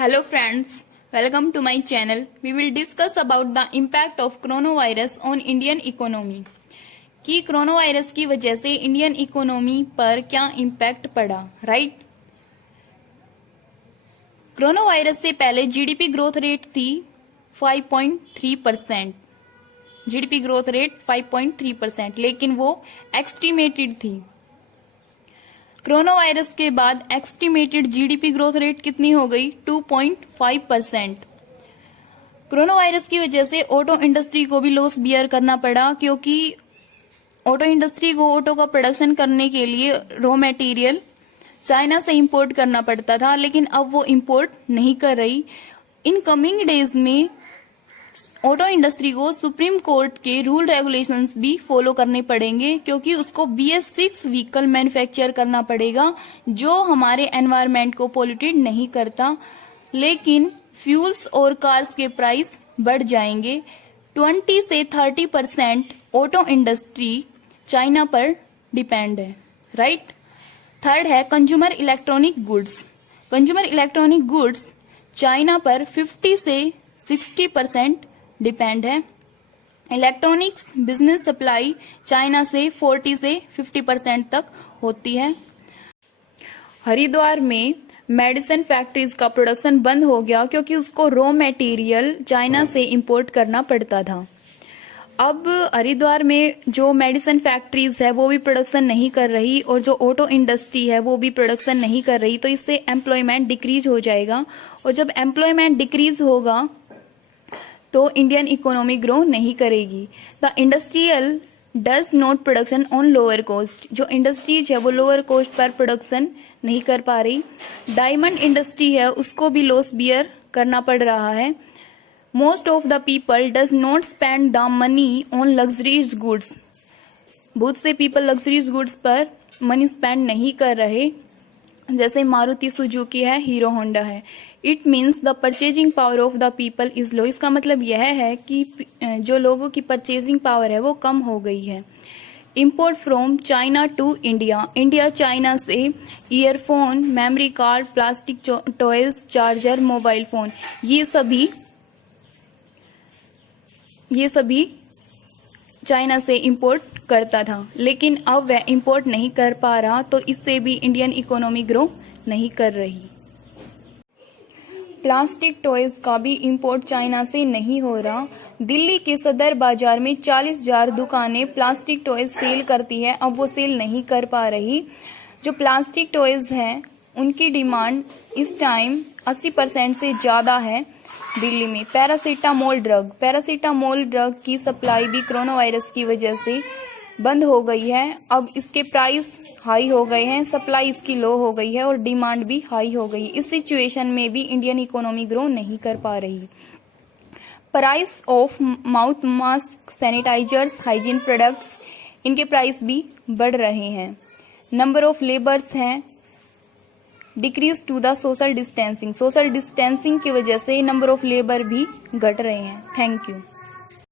Hello friends, welcome to my channel. We will discuss about the impact of coronavirus on Indian economy. कि corona virus की वजह से Indian economy पर क्या impact पड़ा, right? Corona virus से पहले जीडीपी ग्रोथ रेट थी 5.3%। जीडीपी ग्रोथ रेट 5.3%, लेकिन वो एस्टिमेटेड थी। कोरोना वायरस के बाद एस्टिमेटेड जीडीपी ग्रोथ रेट कितनी हो गई? 2.5%। कोरोना वायरस की वजह से ऑटो इंडस्ट्री को भी लॉस बियर करना पड़ा, क्योंकि ऑटो इंडस्ट्री को ऑटो का प्रोडक्शन करने के लिए रॉ मटेरियल चाइना से इंपोर्ट करना पड़ता था, लेकिन अब वो इंपोर्ट नहीं कर रही। इन कमिंग डेज में ऑटो इंडस्ट्री को सुप्रीम कोर्ट के रूल रेगुलेशंस भी फॉलो करने पड़ेंगे, क्योंकि उसको BS6 व्हीकल मैन्युफैक्चर करना पड़ेगा जो हमारे एनवायरनमेंट को पोल्यूटेड नहीं करता। लेकिन फ्यूल्स और कार्स के प्राइस बढ़ जाएंगे। 20 से 30% ऑटो इंडस्ट्री चाइना पर डिपेंड है, राइट? थर्ड है consumer electronic goods. Consumer electronic goods China पर 50 से 60% डिपेंड है। इलेक्ट्रॉनिक्स बिजनेस सप्लाई चाइना से 40 से 50% तक होती है। हरिद्वार में मेडिसिन फैक्ट्रीज का प्रोडक्शन बंद हो गया, क्योंकि उसको रॉ मटेरियल चाइना से इंपोर्ट करना पड़ता था। अब हरिद्वार में जो मेडिसिन फैक्ट्रीज है वो भी प्रोडक्शन नहीं कर रही, और जो ऑटो इंडस्ट्री है वो भी प्रोडक्शन नहीं कर रही, तो इससे एम्प्लॉयमेंट डिक्रीज हो जाएगा। और जब एम्प्लॉयमेंट डिक्रीज होगा तो इंडियन इकोनॉमी ग्रो नहीं करेगी। The industrial does not production on lower cost. जो इंडस्ट्रीज है वो लोअर कॉस्ट पर प्रोडक्शन नहीं कर पा रही। डायमंड इंडस्ट्री है उसको भी लॉस बियर करना पड़ रहा है। Most of the people does not spend the money on luxuries goods. बहुत से पीपल लग्जरीज गुड्स पर मनी स्पेंड नहीं कर रहे, जैसे मारुति सुजुकी है, हीरो होंडा है। It means the purchasing power of the people is low. इसका मतलब यह है कि जो लोगों की परचेजिंग पावर है वो कम हो गई है। Import from China to India. India China से earphone, memory card, plastic toys, charger, mobile phone, ये सभी चाइना से इंपोर्ट करता था, लेकिन अब वह इंपोर्ट नहीं कर पा रहा, तो इससे भी इंडियन इकोनॉमी ग्रो नहीं कर रही। प्लास्टिक टॉयज का भी इंपोर्ट चाइना से नहीं हो रहा। दिल्ली के सदर बाजार में 40,000 दुकानें प्लास्टिक टॉयज सेल करती है, अब वो सेल नहीं कर पा रही। जो प्लास्टिक टॉयज हैं उनकी डिमांड इस टाइम 80% से ज्यादा है दिल्ली में। पैरासीटामोल ड्रग की सप्लाई भी कोरोना वायरस की वजह से बंद हो गई है। अब इसके प्राइस हाई हो गए हैं, सप्लाई इसकी लो हो गई है और डिमांड भी हाई हो गई। इस सिचुएशन में भी इंडियन इकोनॉमी ग्रो नहीं कर पा रही। Price of mouth mask, sanitisers, hygiene products, इनके प्राइस भी बढ़ रहे हैं। नंबर ऑफ लेबर्स हैं decrease to the social distancing की वजह से नंबर ऑफ लेबर भी घट रहे हैं। Thank you.